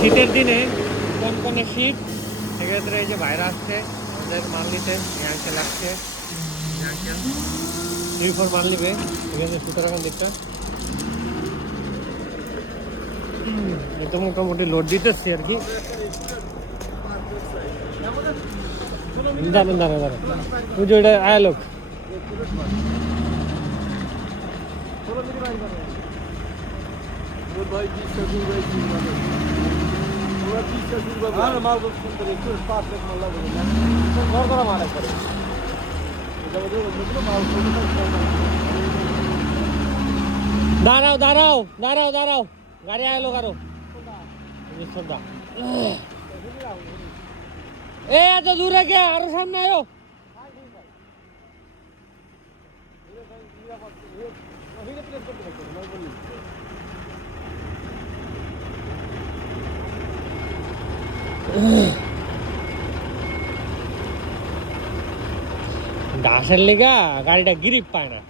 শীতের দিনে কনকনে শীত, সেক্ষেত্রে এই যে বাইরে আসছে আমাদের মাল নিতে, আঙ্কেল আসছে, থ্রি ফোর মাল নিবে এখানে 17 দিকটা। এটা মোটামুটি লোড দিতেছি আর কি। দাঁড়ান দাঁড়ান দাঁড়ান, ওই যে ওইটা আয় লোক। দাঁড়াও দাঁড়াও দাঁড়াও দাঁড়াও, গাড়ি আয় লোক আরো। এ এত দূরে কে, আরো সামনে আয়ো। ঘাসের লেগা গাড়িটা গ্রিপ পায় না।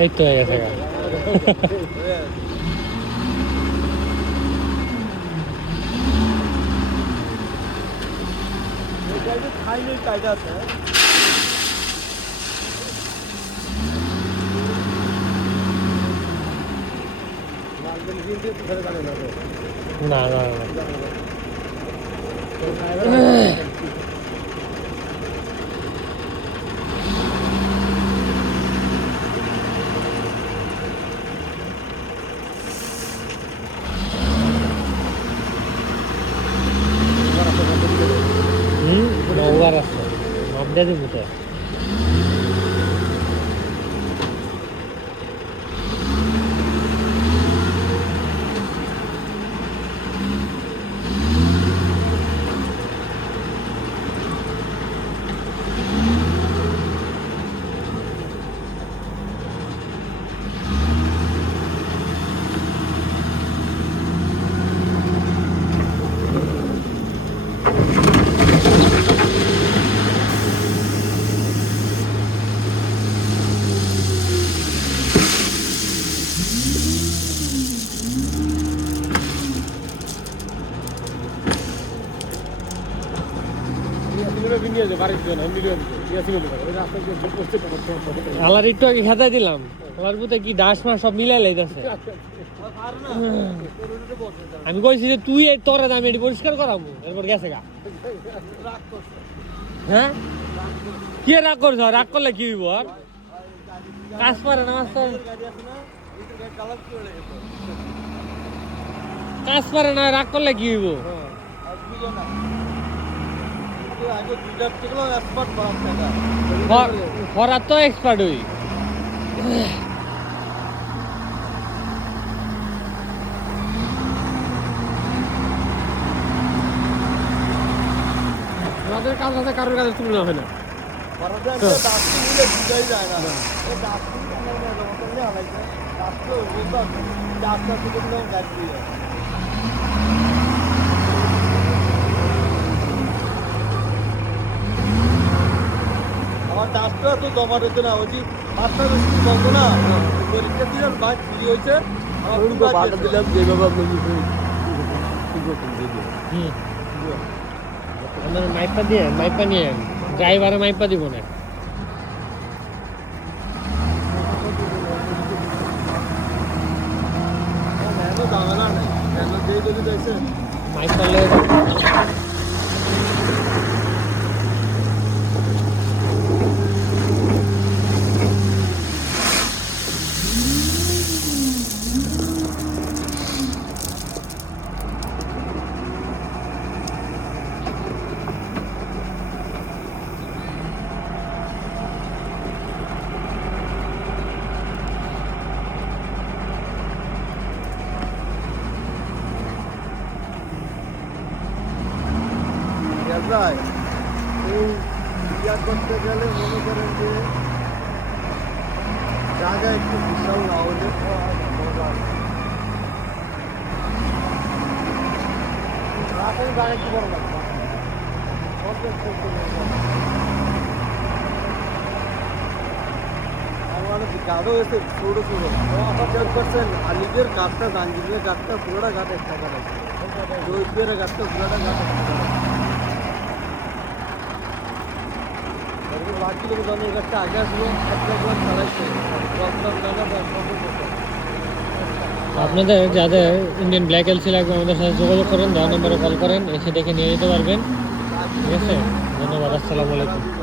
এই তো হয়ে গেছে না না না। নৌকার আছে, নবডা দিব তো। আলার একটু আগে খেতে দিলাম, আলার পুতে কি ডাস মাস সব মিলাই লাইতেছে। আমি কইছি যে তুই তোরে দাম এটি পরিষ্কার করাবো, এরপর গেছে গা। হ্যাঁ কি রাগ করছ? রাগ করলে কি হইব? আর কাজ পারে না, কাজ পারে না, রাগ করলে কি হইব? খরার তো এক্সপার্ট হই। আমাদের কাজ আছে, কারোর কাছে তুলনা হয় না। আমার ডাক্তার তো জমা দিতে না, ওই মাস্টার বলতো না পরীক্ষা দিলাম বাইক ফ্রি হয়েছে, দিলাম যেভাবে আপনার মাইপা দিয়ে মাইপা নিয়ে ড্রাইভারে মাইপা দিব না। ঝামেলা নেই, যদি যাইছে মাইপা যায় এই ইয়া করতে গেলে মনে করেন যে জায়গা একটু বিশাল না হলে গাঢ় হয়েছে ছোটো ছোটো 100% আলিদের গাছটা জাঞ্জিরের গাছটা পুরোটা গাছ একটা গাছ আছে জৈবের গাছটা পুরোটা গাছ একটা গাছ বাকি লোক জনের গাছটা আগে আসলো একটা গাছ ছাড়াইছে রক্তম গানা 10 আপনাদের যাদের ইন্ডিয়ান ব্ল্যাক এলসি লাগবে আমাদের সাথে যোগাযোগ করেন, দেওয়া নম্বরে কল করেন, এসে দেখে নিয়ে যেতে পারবেন। ঠিক আছে, ধন্যবাদ, আসসালামু আলাইকুম।